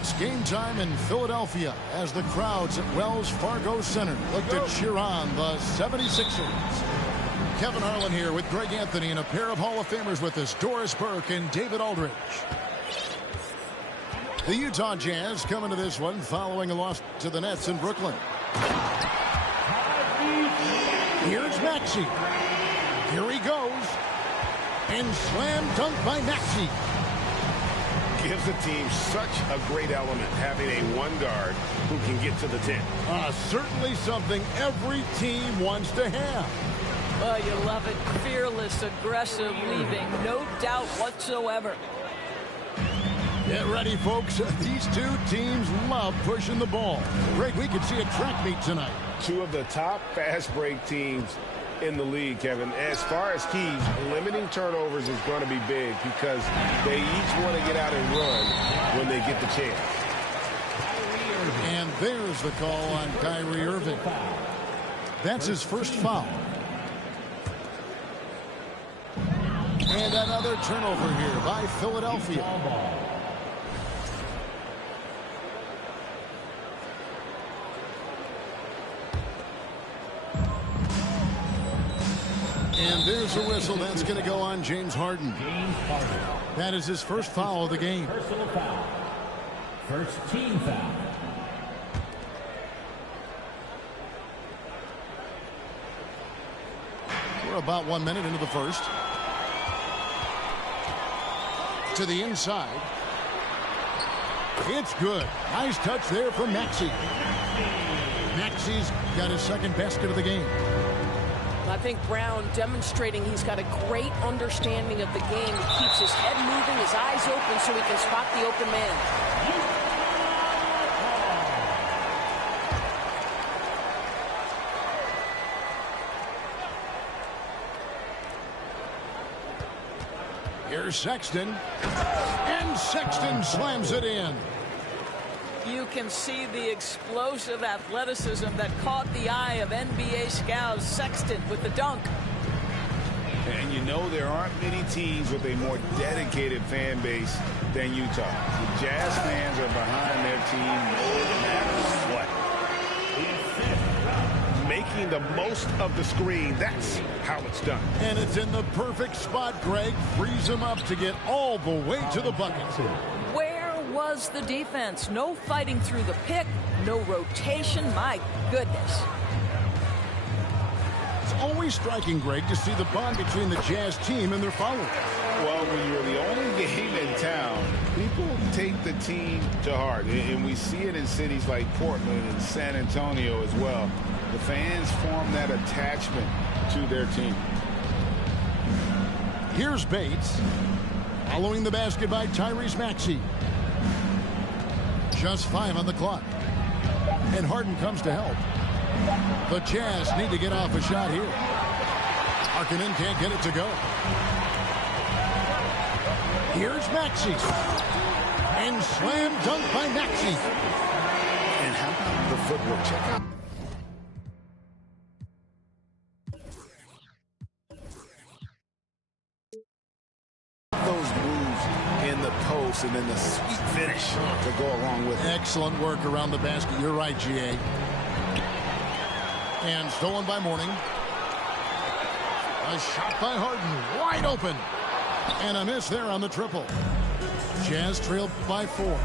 It's game time in Philadelphia as the crowds at Wells Fargo Center look to cheer on the 76ers. Kevin Harlan here with Greg Anthony and a pair of Hall of Famers with us, Doris Burke and David Aldridge. The Utah Jazz coming to this one following a loss to the Nets in Brooklyn. Here's Maxey. Here he goes. And slam dunk by Maxey. Gives the team such a great element having a one guard who can get to the 10. Certainly something every team wants to have. Oh, you love it. Fearless, aggressive, leaving. No doubt whatsoever. Get ready, folks. These two teams love pushing the ball. Greg, we could see a track meet tonight. Two of the top fast break teams in the league, Kevin. As far as keys, limiting turnovers is going to be big because they each want to get out and run when they get the chance. And there's the call on Kyrie Irving. That's his first foul. And another turnover here by Philadelphia. And there's a whistle. That's going to go on James Harden. That is his first foul of the game. Personal foul. First team foul. We're about 1 minute into the first. To the inside. It's good. Nice touch there from Maxey. Maxey's got his second basket of the game. I think Brown demonstrating he's got a great understanding of the game. He keeps his head moving, his eyes open so he can spot the open man. Here's Sexton. And Sexton slams it in. You can see the explosive athleticism that caught the eye of NBA scouts. Sexton with the dunk. And you know there aren't many teams with a more dedicated fan base than Utah. The Jazz fans are behind their team no matter what. Making the most of the screen, that's how it's done. And it's in the perfect spot, Greg. Frees him up to get all the way to the bucket. Where was the defense? No fighting through the pick, no rotation. My goodness. It's always striking, Greg, to see the bond between the Jazz team and their followers. Well, when you're the only game in town, people take the team to heart. And we see it in cities like Portland and San Antonio as well. The fans form that attachment to their team. Here's Bates. Following the basket by Tyrese Maxey. Just 5 on the clock. And Harden comes to help. The Jazz need to get off a shot here. Markkanen can't get it to go. Here's Maxey. And slam dunk by Maxey. And how about the footwork? Check out. Those moves in the post and then the sweet finish to go along with it. Excellent work around the basket. You're right, G.A. And stolen by Mourning. A shot by Harden. Wide open. And a miss there on the triple. Jazz trailed by 4.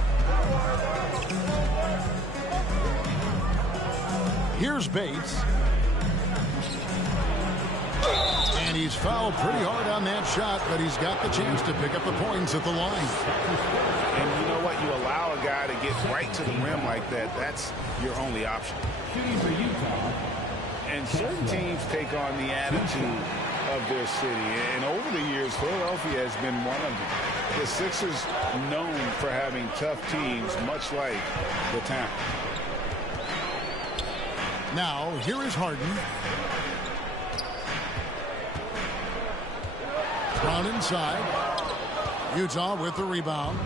Here's Bates. And he's fouled pretty hard on that shot, but he's got the chance to pick up the points at the line. And you know what? You allow a guy to get right to the rim like that. That's your only option. Shooting for Utah. And certain teams take on the attitude of their city. And over the years, Philadelphia has been one of them. The Sixers known for having tough teams, much like the town. Now, here is Harden. Brown inside. Utah with the rebound.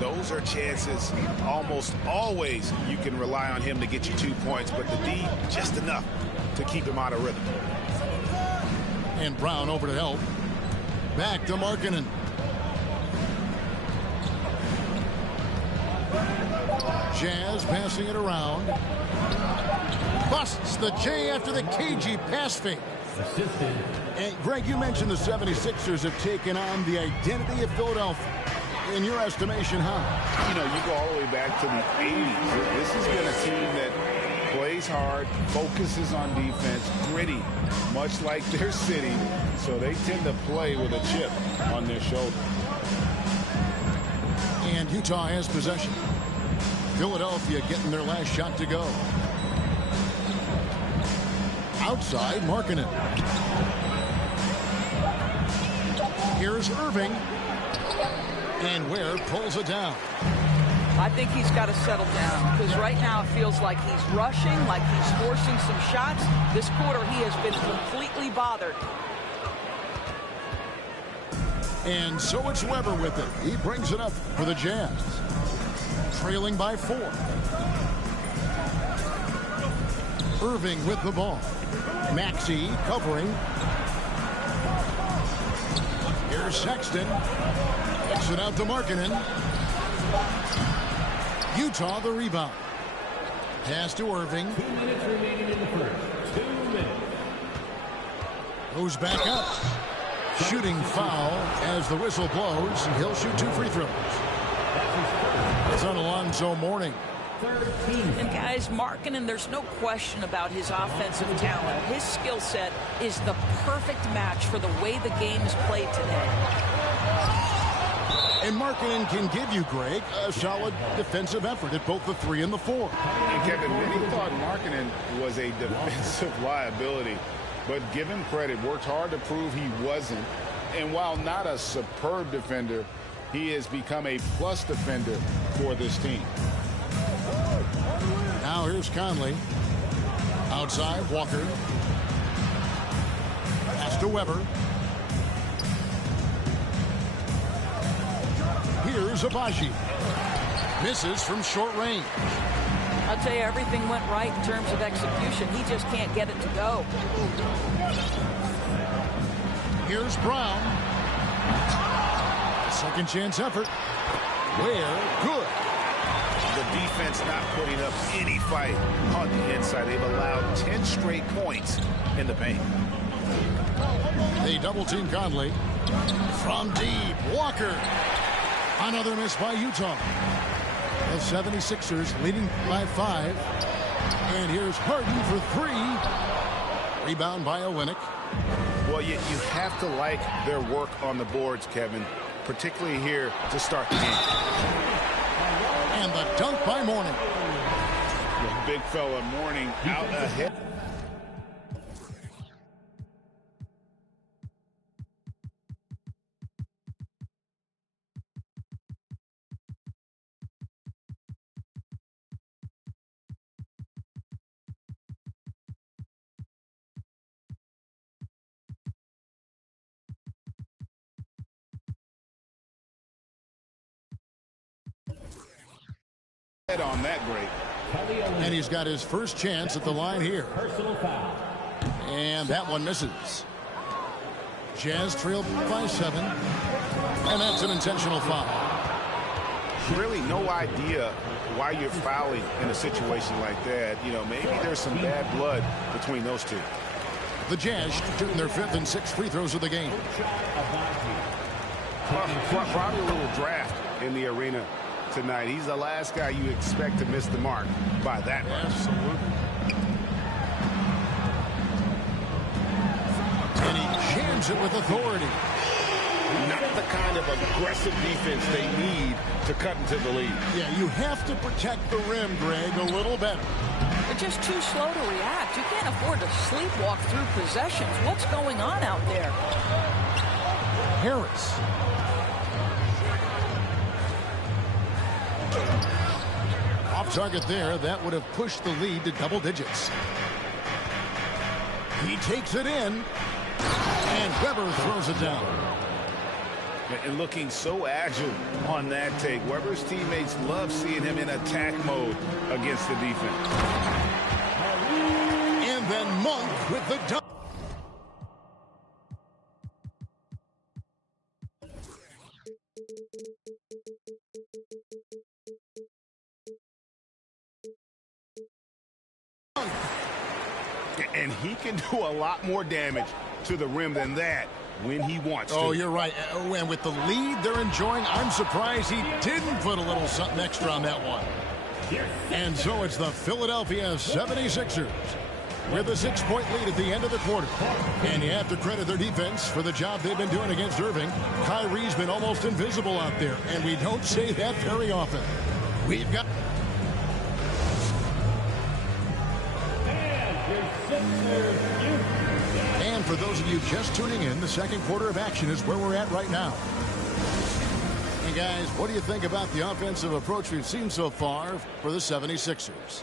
Those are chances almost always you can rely on him to get you 2 points, but the D just enough to keep him out of rhythm. And Brown over to help. Back to Markkanen. Jazz passing it around. Busts the J after the cagey pass fake. Assistant. And Greg, you mentioned the 76ers have taken on the identity of Philadelphia. In your estimation, how? You know, you go all the way back to the 80s. This has been a team that plays hard, focuses on defense, gritty, much like their city. So they tend to play with a chip on their shoulder. And Utah has possession. Philadelphia getting their last shot to go. Outside, Markkanen. Here's Irving. And Ware pulls it down. I think he's got to settle down because right now it feels like he's rushing, like he's forcing some shots. This quarter he has been completely bothered. And so it's Weber with it. He brings it up for the Jazz. Trailing by 4. Irving with the ball. Maxey covering. Here's Sexton. Kicks it out to Markkanen. Utah the rebound. Pass to Irving. 2 minutes remaining in the first. 2 minutes. Goes back up. Shooting foul as the whistle blows. He'll shoot 2 free throws. It's on Alonzo Mourning. And guys, Markkanen, there's no question about his offensive talent. His skill set is the perfect match for the way the game is played today. And Markkanen can give you, Greg, a solid defensive effort at both the 3 and the 4. And Kevin, many thought Markkanen was a defensive liability, but give him credit, worked hard to prove he wasn't. And while not a superb defender, he has become a plus defender for this team. Now here's Conley. Outside, Walker. Pass to Weber. Here's Abaji. Misses from short range. I'll tell you, everything went right in terms of execution. He just can't get it to go. Here's Brown. Second chance effort. Ware, good. The defense not putting up any fight on the inside. They've allowed 10 straight points in the paint. They double team Conley. From deep, Walker. Another miss by Utah. The 76ers leading by 5. And here's Harden for 3. Rebound by Olynyk. Well, you have to like their work on the boards, Kevin, particularly here to start the game. And the dunk by Mourning. The big fella Mourning out ahead. On that break. And he's got his first chance at the line here. Personal foul. And that one misses. Jazz trail by 7. And that's an intentional foul. Really no idea why you're fouling in a situation like that. You know, maybe there's some bad blood between those two. The Jazz shooting their 5th and 6th free throws of the game. Probably a little draft in the arena tonight. He's the last guy you expect to miss the mark by that much. Absolutely. And he jams it with authority. Not the kind of aggressive defense they need to cut into the lead. Yeah, you have to protect the rim, Greg, a little better. They're just too slow to react. You can't afford to sleepwalk through possessions. What's going on out there? Harris. Off target there. That would have pushed the lead to double digits. He takes it in. And Weber throws it down. And looking so agile on that take. Weber's teammates love seeing him in attack mode against the defense. And then Monk with the dunk. and he can do a lot more damage to the rim than that when he wants to. Oh, you're right. And with the lead they're enjoying, I'm surprised he didn't put a little something extra on that one. And so it's the Philadelphia 76ers with a 6-point lead at the end of the quarter. And you have to credit their defense for the job they've been doing against Irving. Kyrie's been almost invisible out there, and we don't say that very often. We've got... And for those of you just tuning in, the second quarter of action is where we're at right now. And guys, what do you think about the offensive approach we've seen so far for the 76ers?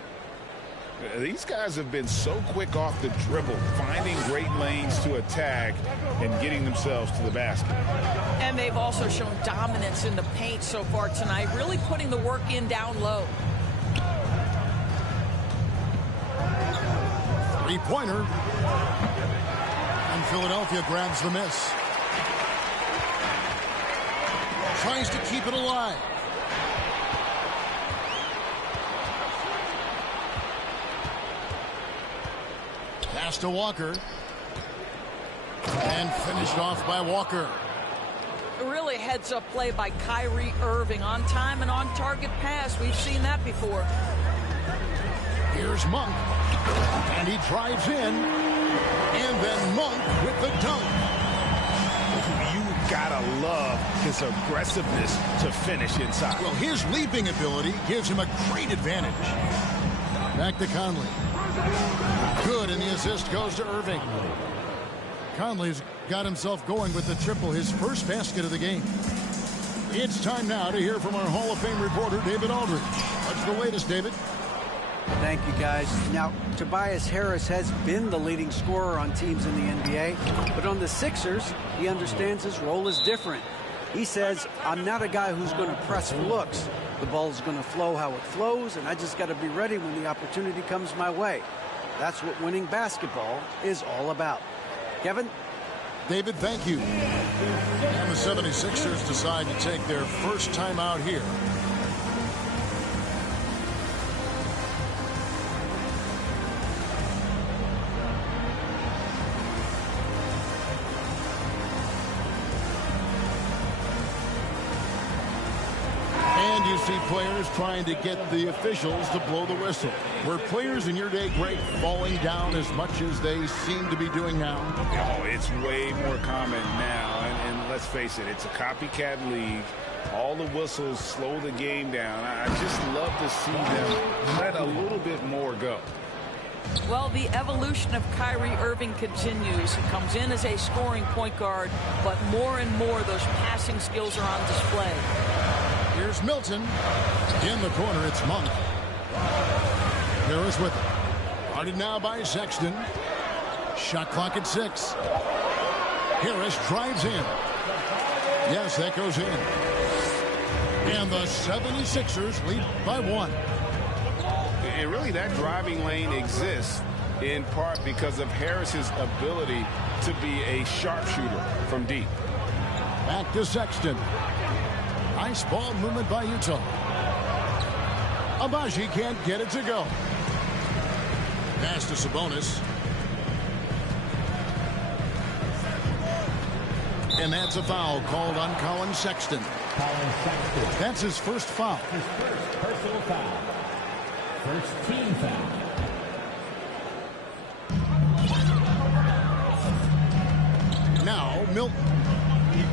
These guys have been so quick off the dribble, finding great lanes to attack and getting themselves to the basket. And they've also shown dominance in the paint so far tonight, really putting the work in down low. Three-pointer. And Philadelphia grabs the miss. Tries to keep it alive. Pass to Walker. And finished off by Walker. Really heads-up play by Kyrie Irving. On time and on target pass. We've seen that before. Here's Monk. And he drives in. And then Monk with the dunk. You gotta love his aggressiveness to finish inside. Well, his leaping ability gives him a great advantage. Back to Conley. Good, and the assist goes to Irving. Conley's got himself going with the triple, his first basket of the game. It's time now to hear from our Hall of Fame reporter, David Aldridge. What's the latest, David? Thank you, guys. Now, Tobias Harris has been the leading scorer on teams in the NBA, but on the Sixers, he understands his role is different. He says, I'm not a guy who's going to press for looks. The ball is going to flow how it flows, and I just got to be ready when the opportunity comes my way. That's what winning basketball is all about. Kevin? David, thank you. And the 76ers decide to take their first time out here. And you see players trying to get the officials to blow the whistle. Were players in your day great falling down as much as they seem to be doing now? Oh, it's way more common now. And let's face it, it's a copycat league. All the whistles slow the game down. I just love to see them let a little bit more go. Well, the evolution of Kyrie Irving continues. He comes in as a scoring point guard, but more and more those passing skills are on display. Here's Milton. In the corner, it's Monk. Harris with it. Guarded now by Sexton. Shot clock at 6. Harris drives in. Yes, that goes in. And the 76ers lead by 1. And really, that driving lane exists in part because of Harris's ability to be a sharpshooter from deep. Back to Sexton. Nice ball movement by Utah. Abaji can't get it to go. Pass to Sabonis. And that's a foul called on Colin Sexton. That's his first foul. His first personal foul. First team foul. Now Milton.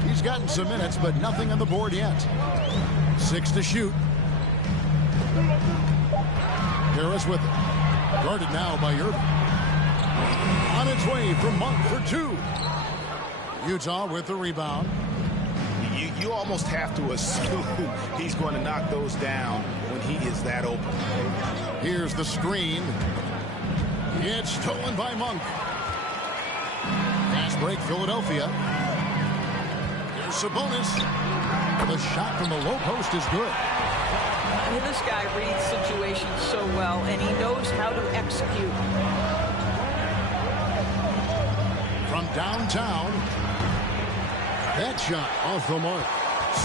He's gotten some minutes, but nothing on the board yet. 6 to shoot. Harris with it. Guarded now by Irving. On its way from Monk for 2. Utah with the rebound. You almost have to assume he's going to knock those down when he is that open. Here's the screen. It's stolen by Monk. Fast break, Philadelphia. Here's Sabonis. The shot from the low post is good. This guy reads situations so well, and he knows how to execute. From downtown. That shot off the mark.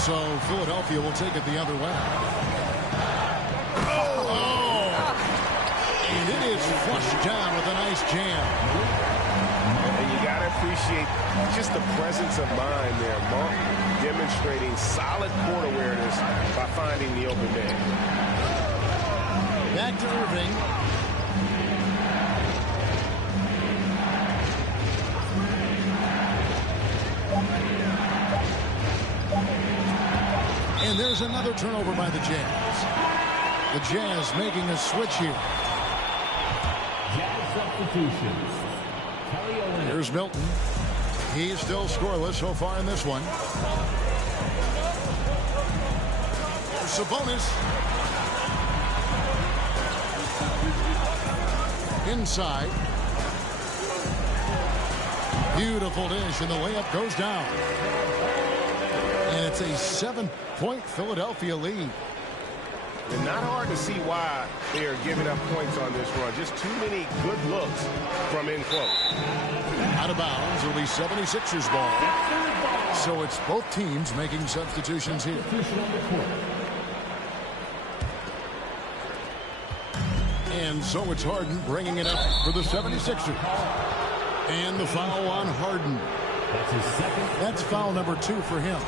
So Philadelphia will take it the other way. And it is flushed down with a nice jam. And you got to appreciate just the presence of mind there. Monk demonstrating solid court awareness by finding the open man. Back to Irving. And there's another turnover by the Jazz. The Jazz making a switch here. Jazz substitutions. Kelly Olynyk. Here's Milton. He's still scoreless so far in this one. Sabonis. Inside. Beautiful dish, and the layup goes down. And it's a 7-point Philadelphia lead. And not hard to see why they are giving up points on this run. Just too many good looks from in close. Out of bounds, it'll be 76ers ball. So it's both teams making substitutions here. And so it's Harden bringing it up for the 76ers. And the foul on Harden. That's his second. That's foul number 2 for him.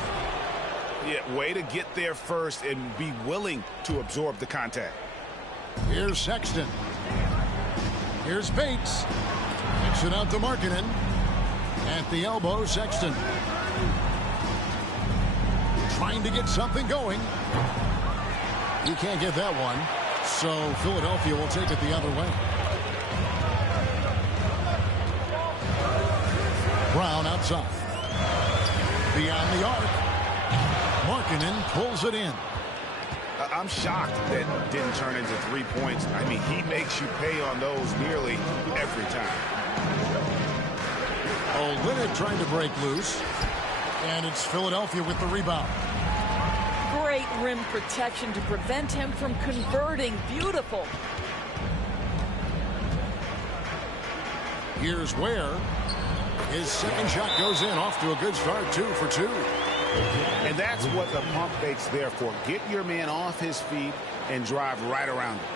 Yeah, way to get there first and be willing to absorb the contact. Here's Sexton. Here's Bates. Kicks it out to Markkanen. At the elbow, Sexton. Trying to get something going. He can't get that one. So Philadelphia will take it the other way. Brown outside. Beyond the arc. Markkanen pulls it in. I'm shocked that didn't turn into 3 points. I mean, he makes you pay on those nearly every time. Olynyk trying to break loose. And it's Philadelphia with the rebound. Great rim protection to prevent him from converting. Beautiful. Here's Ware. His second shot goes in, off to a good start, 2 for 2. And that's what the pump fake's there for. Get your man off his feet and drive right around him.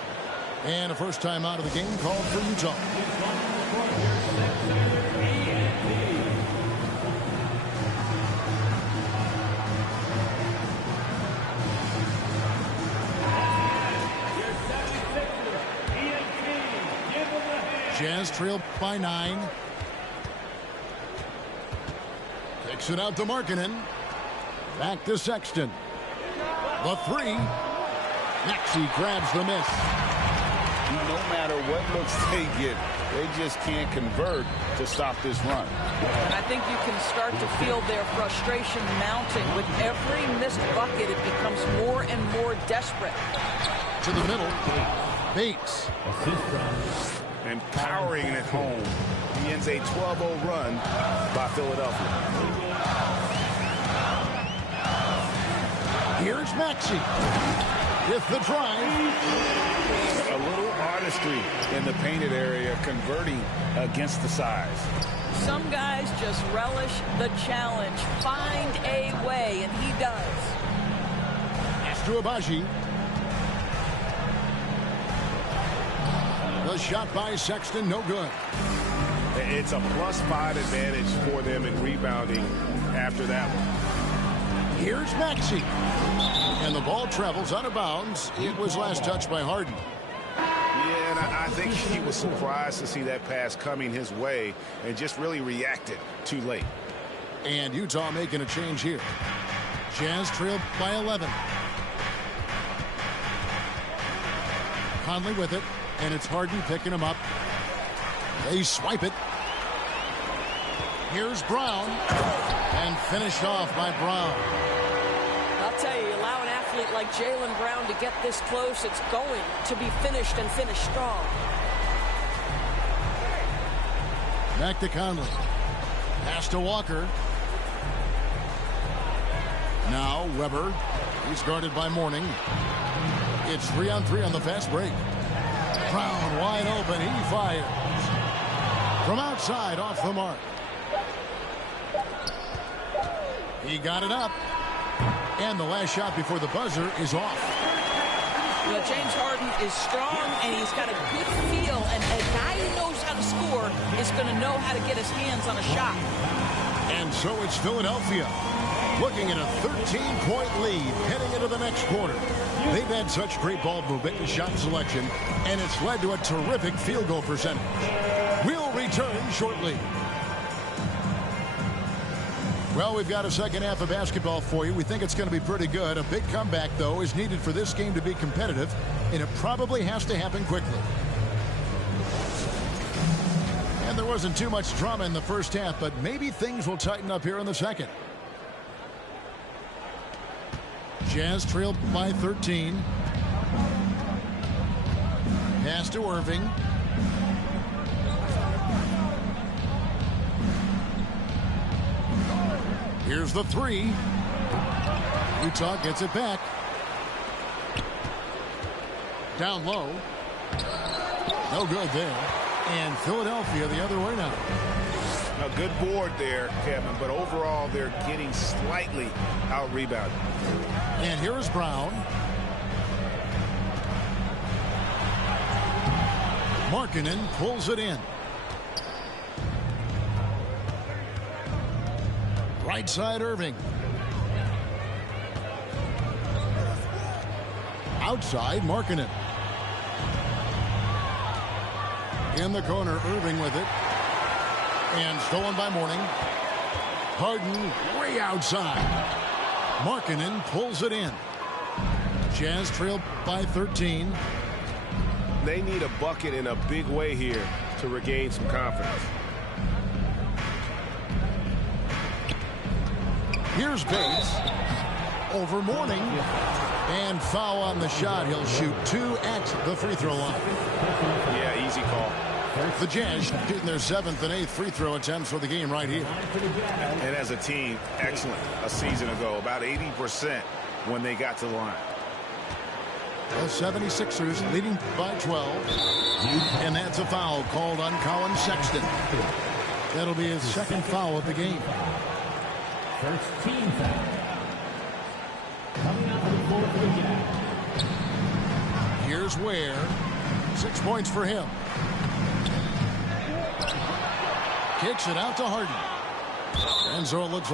And a first time out of the game called for Utah. Jazz trail by 9. Kicks it out to Markkanen. Back to Sexton. The 3. Maxey grabs the miss. No matter what looks they get, they just can't convert to stop this run. And I think you can start to feel their frustration mounting. With every missed bucket, it becomes more and more desperate. To the middle. Bates. And powering it home. He ends a 12-0 run by Philadelphia. Here's Maxey with the drive. A little artistry in the painted area, converting against the size. Some guys just relish the challenge. Find a way, and he does. Pass to Abaji. The shot by Sexton, no good. It's a +5 advantage for them in rebounding after that one. Here's Maxey. And the ball travels out of bounds. It was last touched by Harden. Yeah, and I think he was surprised to see that pass coming his way and just really reacted too late. And Utah making a change here. Jazz trailed by 11. Conley with it. And it's Harden picking him up. They swipe it. Here's Brown. And finished off by Brown. I'll tell you, allow an athlete like Jaylen Brown to get this close, it's going to be finished and finished strong. Back to Conley. Pass to Walker. Now Weber. He's guarded by Mourning. It's 3-on-3 on the fast break. Brown wide open. He fires. From outside, off the mark. He got it up. And the last shot before the buzzer is off. You know, James Harden is strong, and he's got a good feel, and a guy who knows how to score is going to know how to get his hands on a shot. And so it's Philadelphia looking at a 13-point lead heading into the next quarter. They've had such great ball movement and shot selection, and it's led to a terrific field goal percentage. We'll return shortly. Well, we've got a second half of basketball for you. We think it's going to be pretty good. A big comeback, though, is needed for this game to be competitive, and it probably has to happen quickly. And there wasn't too much drama in the first half, but maybe things will tighten up here in the second. Jazz trailed by 13. Pass to Irving. Here's the three. Utah gets it back. Down low. No good there. And Philadelphia the other way now. A good board there, Kevin, but overall they're getting slightly out-rebounded. And here is Brown. Markkanen pulls it in. Right side, Irving. Outside, Markkanen. In the corner, Irving with it. And stolen by Mourning. Harden way outside. Markkanen pulls it in. Jazz trailed by 13. They need a bucket in a big way here to regain some confidence. Here's Bates over Mourning, and foul on the shot. He'll shoot 2 at the free throw line. Yeah, easy call. The Jazz getting their 7th and 8th free throw attempts for the game right here. And as a team, excellent a season ago, about 80% when they got to the line. The 76ers leading by 12, and that's a foul called on Colin Sexton. That'll be his second foul of the game. First team foul. Coming out to the floor for the Jazz. Here's Ware. 6 points for him. Kicks it out to Harden. And so it looks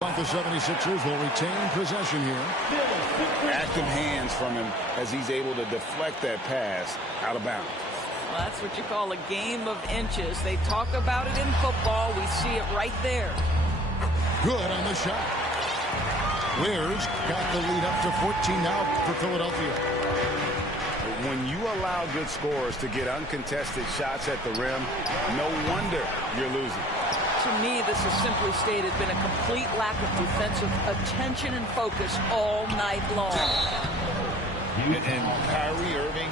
like the 76ers will retain possession here. Active hands from him as he's able to deflect that pass out of bounds. Well, that's what you call a game of inches. They talk about it in football. We see it right there. Good on the shot. Ware's got the lead up to 14 now for Philadelphia. When you allow good scorers to get uncontested shots at the rim, no wonder you're losing. To me, this has simply stated been a complete lack of defensive attention and focus all night long. And Kyrie Irving,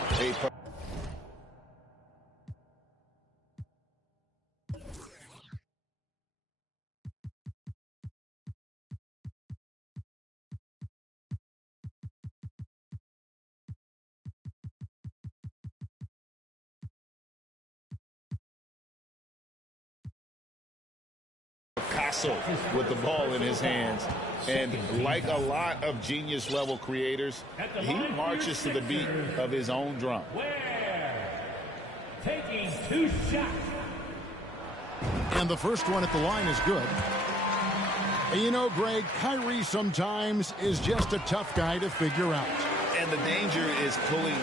Picasso with the ball in his hands. And like a lot of genius level creators, he marches to the beat of his own drum. Taking 2 shots. And the first one at the line is good. And you know, Greg, Kyrie sometimes is just a tough guy to figure out. And the danger is pulling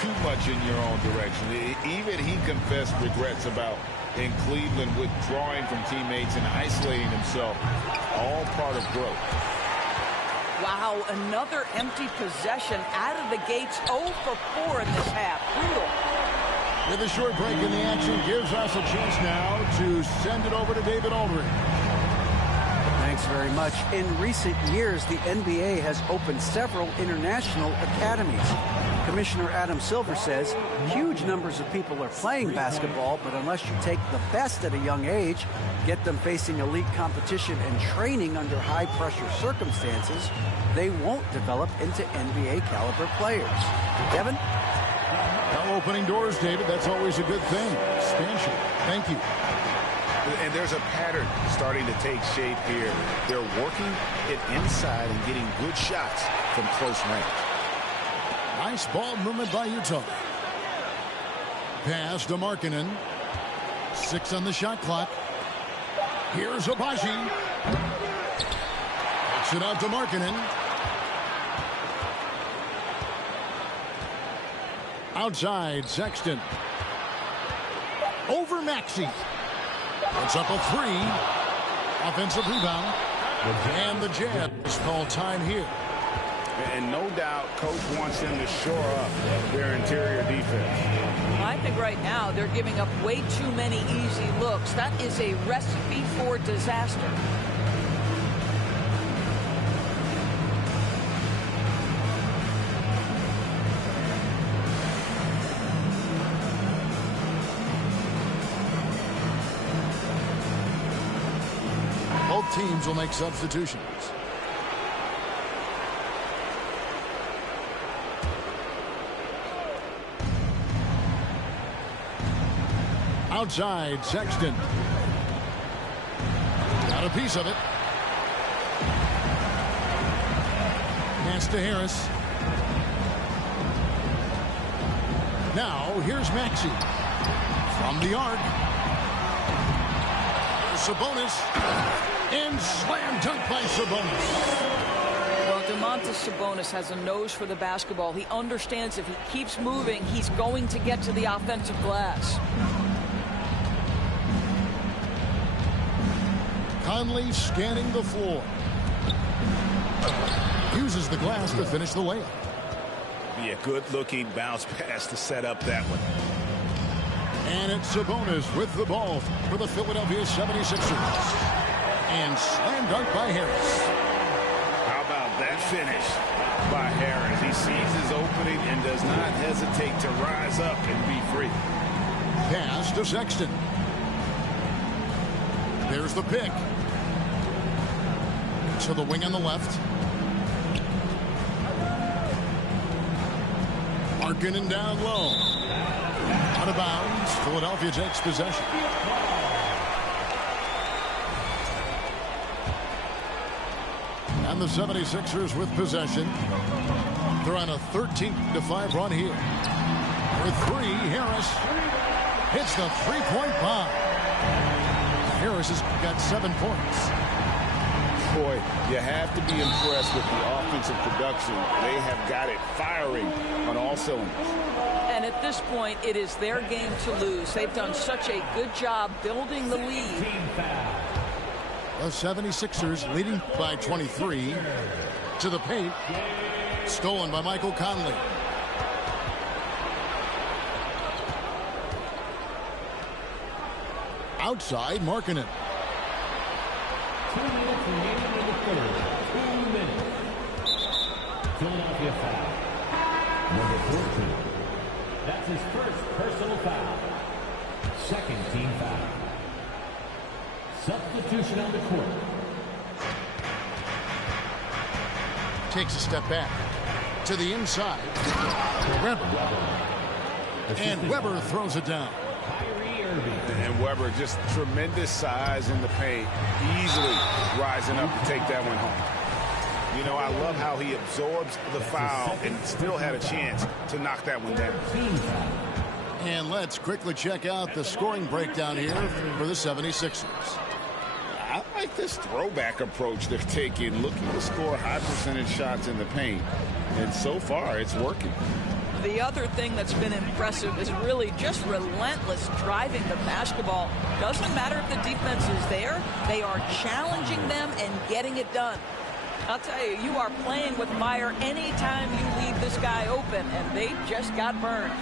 too much in your own direction. Even he confessed regrets about in Cleveland withdrawing from teammates and isolating himself. All part of growth. Wow, another empty possession out of the gates. 0 for 4 in this half. Brutal. With a short break in the action, gives us a chance now to send it over to David Aldridge. Thanks very much. In recent years, the NBA has opened several international academies. Commissioner Adam Silver says huge numbers of people are playing basketball, but unless you take the best at a young age, get them facing elite competition and training under high-pressure circumstances, they won't develop into NBA-caliber players. Kevin? Now opening doors, David. That's always a good thing. Expansion. Thank you. And there's a pattern starting to take shape here. They're working it inside and getting good shots from close range. Nice ball movement by Utah. Pass to Markkanen. 6 on the shot clock. Here's Agbaji. Takes it out to Markkanen. Outside, Sexton. Over Maxey. Puts up a 3. Offensive rebound. And the Jazz call time here. And no doubt, Coach wants them to shore up their interior defense. I think right now they're giving up way too many easy looks. That is a recipe for disaster. Both teams will make substitutions. Outside, Sexton. Got a piece of it. Pass to Harris. Now, here's Maxey. From the arc. Sabonis. And slam dunk by Sabonis. Well, Domantas Sabonis has a nose for the basketball. He understands if he keeps moving, he's going to get to the offensive glass. Conley scanning the floor. Uses the glass to finish the layup. Yeah, good-looking bounce pass to set up that one. And it's Sabonis with the ball for the Philadelphia 76ers. And slam dunk by Harris. How about that finish by Harris? He sees his opening and does not hesitate to rise up and be free. Pass to Sexton. There's the pick. To the wing on the left. Markkanen down low. Out of bounds. Philadelphia takes possession. And the 76ers with possession. They're on a 13-5 run here. For 3, Harris hits the three-point bomb. Harris has got 7 points. Boy, you have to be impressed with the offensive production. They have got it firing on all cylinders. And at this point, it is their game to lose. They've done such a good job building the lead. The 76ers leading by 23 to the paint. Stolen by Michael Conley. Outside, Markkanen. 2 minutes remaining in the third. 2 minutes. Philadelphia foul. Number 14. That's his first personal foul. Second team foul. Substitution on the court. Takes a step back to the inside. Weber. And Weber throws it down. And Weber, just tremendous size in the paint, easily rising up to take that one home. You know, I love how he absorbs the foul and still had a chance to knock that one down. And let's quickly check out the scoring breakdown here for the 76ers. I like this throwback approach they're taking, looking to score high percentage shots in the paint. And so far, it's working. The other thing that's been impressive is really just relentless driving the basketball. Doesn't matter if the defense is there. They are challenging them and getting it done. I'll tell you, you are playing with fire anytime you leave this guy open, and they just got burned.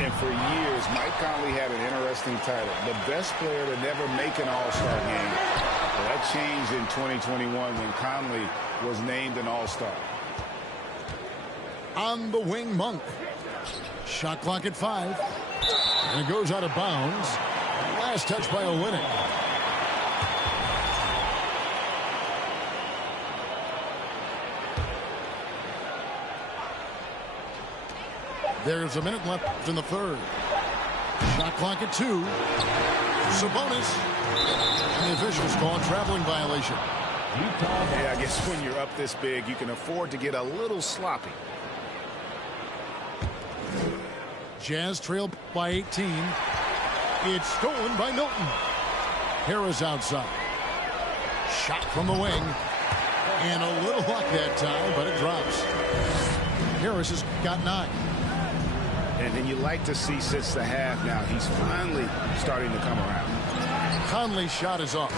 And for years, Mike Conley had an interesting title, the best player to never make an All-Star game. Well, that changed in 2021 when Conley was named an All-Star. On the wing, Monk. Shot clock at 5. And it goes out of bounds. Last touch by Olynyk. There's a minute left in the third. Shot clock at 2. Sabonis. And the officials call a traveling violation. Yeah, I guess when you're up this big, you can afford to get a little sloppy. Jazz trail by 18. It's stolen by Milton. Harris outside. Shot from the wing. And a little luck that time, but it drops. Harris has got 9. And you like to see since the half now, he's finally starting to come around. Conley's shot is off.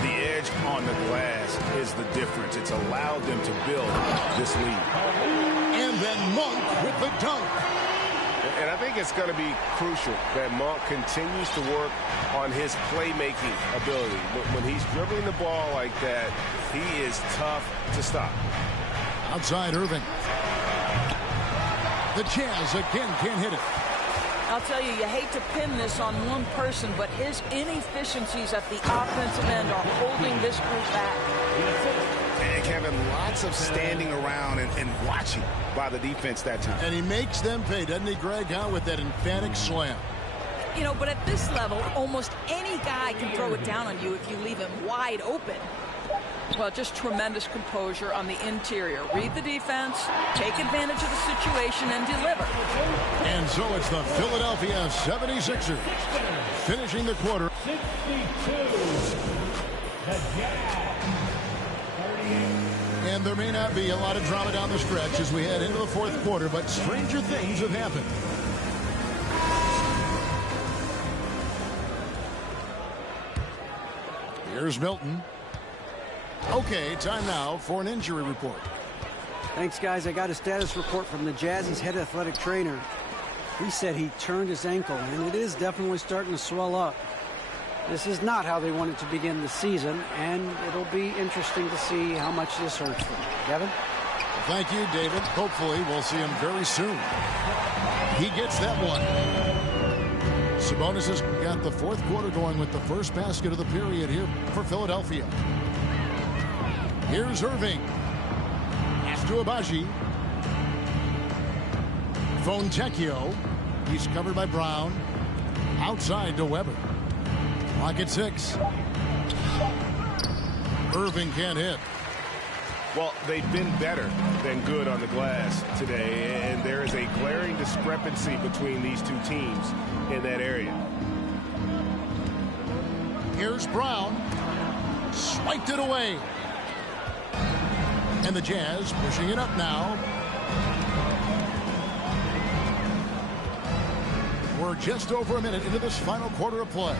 The edge on the glass is the difference. It's allowed them to build this lead. And then Monk with the dunk. And I think it's going to be crucial that Monk continues to work on his playmaking ability. When he's dribbling the ball like that, he is tough to stop. Outside Irving. The Jazz again can't hit it. I'll tell you, you hate to pin this on one person, but his inefficiencies at the offensive end are holding this group back. And Kevin, lots of standing around and watching by the defense that time. And he makes them pay, doesn't he, Greg, huh, with that emphatic slam. You know, but at this level, almost any guy can throw it down on you if you leave him wide open. Well, just tremendous composure on the interior. Read the defense, take advantage of the situation, and deliver. And so it's the Philadelphia 76ers finishing the quarter. 62. The Jazz. 38. And there may not be a lot of drama down the stretch as we head into the fourth quarter, but stranger things have happened. Here's Milton. Okay, time now for an injury report. Thanks, guys. I got a status report from the Jazz's head athletic trainer. He said he turned his ankle, and it is definitely starting to swell up. This is not how they wanted to begin the season, and it'll be interesting to see how much this hurts them. Kevin? Thank you, David. Hopefully, we'll see him very soon. He gets that one. Sabonis has got the fourth quarter going with the first basket of the period here for Philadelphia. Here's Irving. Pass to Abaji. Fontecchio. He's covered by Brown. Outside to Weber. Clock at 6. Irving can't hit. Well, they've been better than good on the glass today, and there is a glaring discrepancy between these two teams in that area. Here's Brown. Swiped it away. And the Jazz pushing it up now. We're just over a minute into this final quarter of play.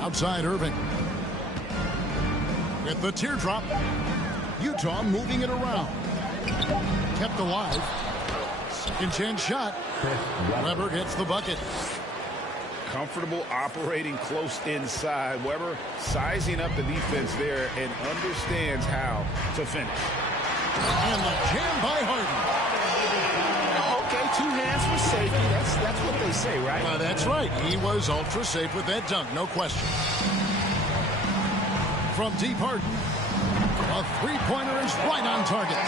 Outside Irving. With the teardrop. Utah moving it around. Kept alive. Second chance shot. Weber gets the bucket. Comfortable operating close inside. Weber sizing up the defense there and understands how to finish. And the jam by Harden. Okay, 2 hands for safety. That's what they say, right? That's right. He was ultra safe with that dunk, no question. From deep Harden, a three-pointer is right on target.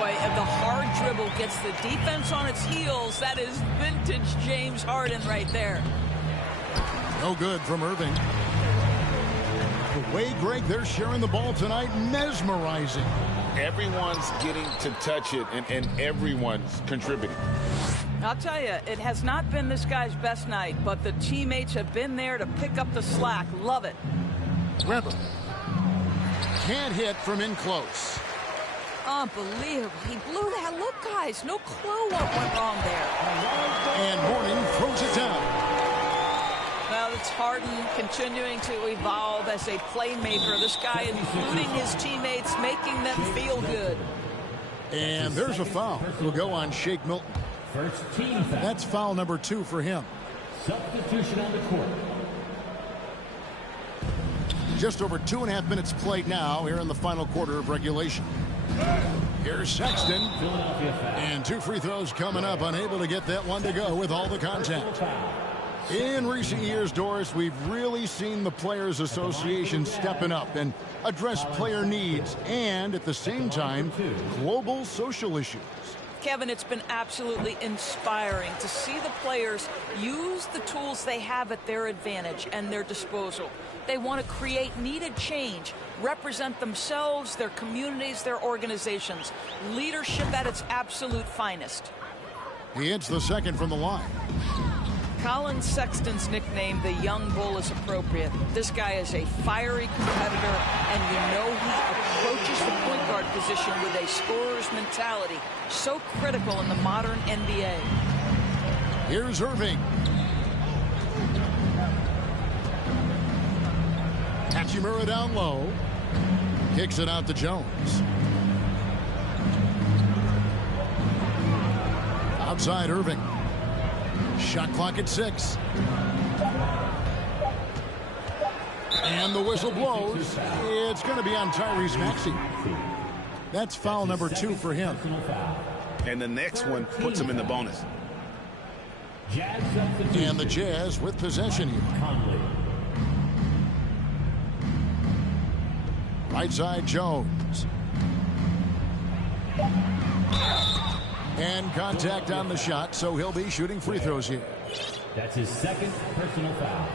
Boy, if the hard dribble gets the defense on its heels, that is vintage James Harden right there. No good from Irving. The way, Greg, they're sharing the ball tonight, mesmerizing. Everyone's getting to touch it, and everyone's contributing. I'll tell you, it has not been this guy's best night, but the teammates have been there to pick up the slack. Love it. Weber can't hit from in close. Unbelievable. He blew that. Look, guys, no clue what went wrong there. And Mourning throws it down. Well, it's Harden continuing to evolve as a playmaker. This guy including his teammates, making them feel good. And there's a foul. It'll go on Shake Milton. First team foul. That's foul number 2 for him. Substitution on the court. Just over 2.5 minutes played now here in the final quarter of regulation. Here's Sexton. And 2 free throws coming up. Unable to get that one to go with all the contact. In recent years, Doris, we've really seen the Players Association stepping up and address player needs and, at the same time, global social issues. Kevin, it's been absolutely inspiring to see the players use the tools they have at their advantage and their disposal. They want to create needed change, represent themselves, their communities, their organizations. Leadership at its absolute finest. He hits the second from the line. Colin Sexton's nickname, the Young Bull, is appropriate. This guy is a fiery competitor, and you know he approaches the point guard position with a scorer's mentality. So critical in the modern NBA. Here's Irving. Hachimura down low. Kicks it out to Jones. Outside Irving. Shot clock at 6. And the whistle blows. It's going to be on Tyrese Maxey. That's foul number 2 for him. And the next one puts him in the bonus. And the Jazz with possession here. Right side Jones. And contact on the shot, so he'll be shooting free throws here. That's his second personal foul.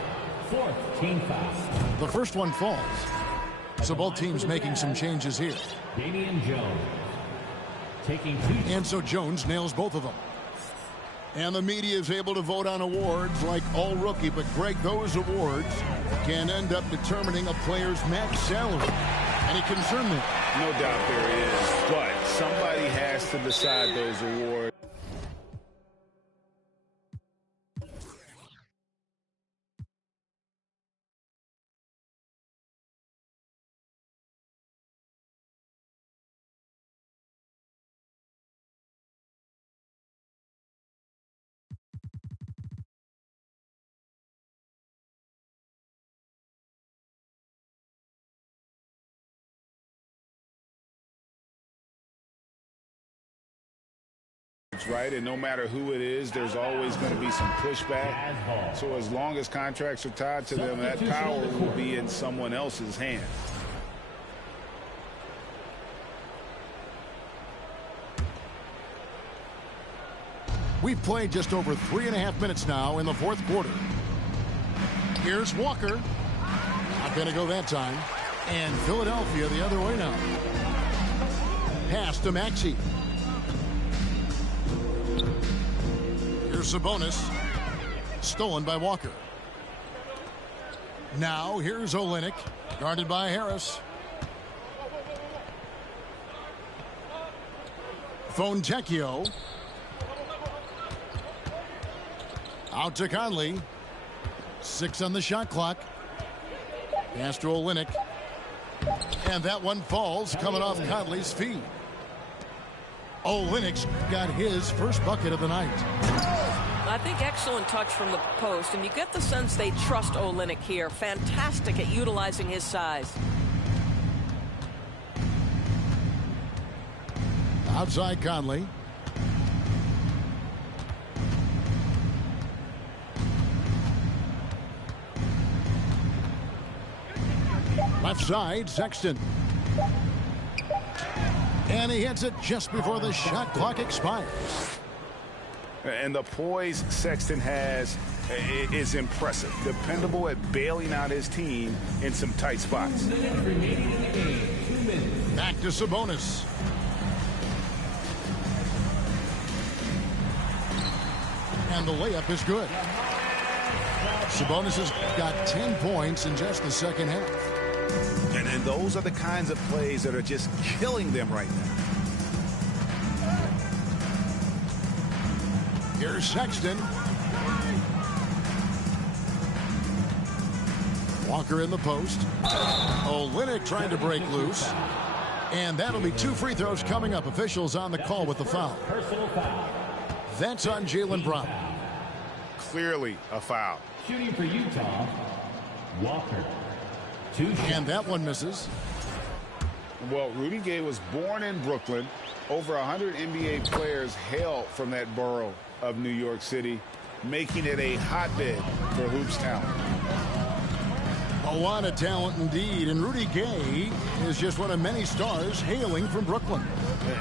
4th team foul. The first one falls. So both teams making some changes here. Damian Jones taking 2. And so Jones nails both of them. And the media is able to vote on awards like All Rookie, but Greg, those awards can end up determining a player's max salary. Any concern there? No doubt there is, but somebody has to decide those awards. Right, and no matter who it is, there's always going to be some pushback. So as long as contracts are tied to them, that power will be in someone else's hands. We've played just over 3.5 minutes now in the fourth quarter. Here's Walker. Not going to go that time. And Philadelphia the other way now. Pass to Maxey. Here's Sabonis. Stolen by Walker. Now here's Olynyk. Guarded by Harris. Fontecchio. Out to Conley. 6 on the shot clock. Pass to Olynyk. And that one falls, coming off Conley's feet. Olynyk's got his first bucket of the night. I think excellent touch from the post, and you get the sense they trust Olynyk here. Fantastic at utilizing his size. Outside Conley. Left side, Sexton. And he hits it just before the shot clock expires. And the poise Sexton has is impressive. Dependable at bailing out his team in some tight spots. Back to Sabonis. And the layup is good. Sabonis has got 10 points in just the second half. And those are the kinds of plays that are just killing them right now. Here's Sexton. Walker in the post. Olynyk trying to break loose. And that'll be 2 free throws coming up. Officials on the call with the foul. Personal foul. That's on Jaylen Brown. Clearly a foul. Shooting for Utah, Walker. 2 shots. And that one misses. Well, Rudy Gay was born in Brooklyn. Over 100 NBA players hail from that borough of New York City, making it a hotbed for hoops talent. A lot of talent indeed, and Rudy Gay is just one of many stars hailing from Brooklyn.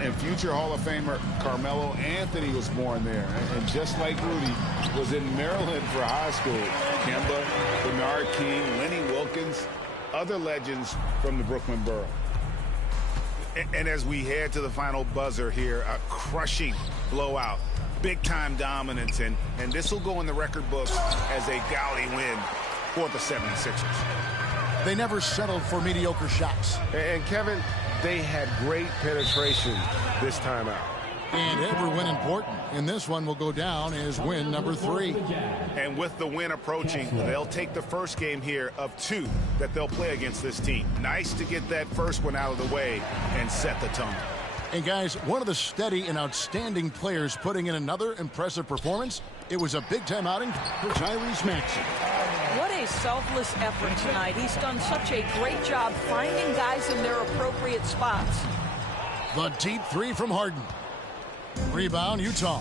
And future Hall of Famer Carmelo Anthony was born there. And just like Rudy, was in Maryland for high school. Kemba, Bernard King, Lenny Wilkins, other legends from the Brooklyn Borough. And as we head to the final buzzer here, a crushing blowout, big-time dominance, and this will go in the record books as a gaudy win for the 76ers. They never settled for mediocre shots. And Kevin, they had great penetration this time out. And every win important. And this one will go down as win number 3. And with the win approaching, they'll take the first game here of 2 that they'll play against this team. Nice to get that first one out of the way and set the tone. And guys, one of the steady and outstanding players putting in another impressive performance. It was a big-time outing for Tyrese Maxey. What a selfless effort tonight. He's done such a great job finding guys in their appropriate spots. The deep 3 from Harden. Rebound, Utah.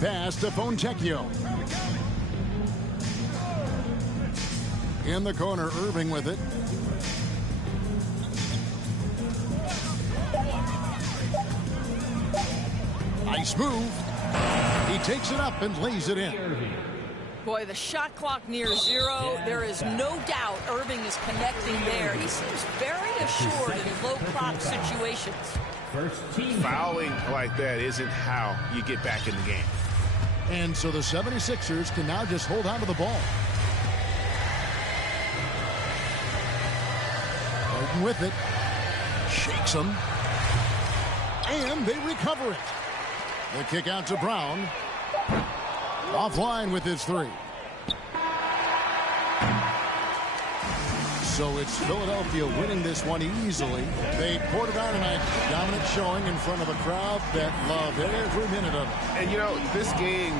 Pass to Fontecchio. In the corner, Irving with it. Nice move. He takes it up and lays it in. Boy, the shot clock near 0. There is no doubt Irving is connecting there. He seems very assured in low clock situations. Fouling like that isn't how you get back in the game. And so the 76ers can now just hold on to the ball. Harden with it. Shakes them. And they recover it. The kick out to Brown. Offline with his 3. So it's Philadelphia winning this one easily. They poured it on tonight. Dominant showing in front of a crowd that loved every minute of it. And, you know, this game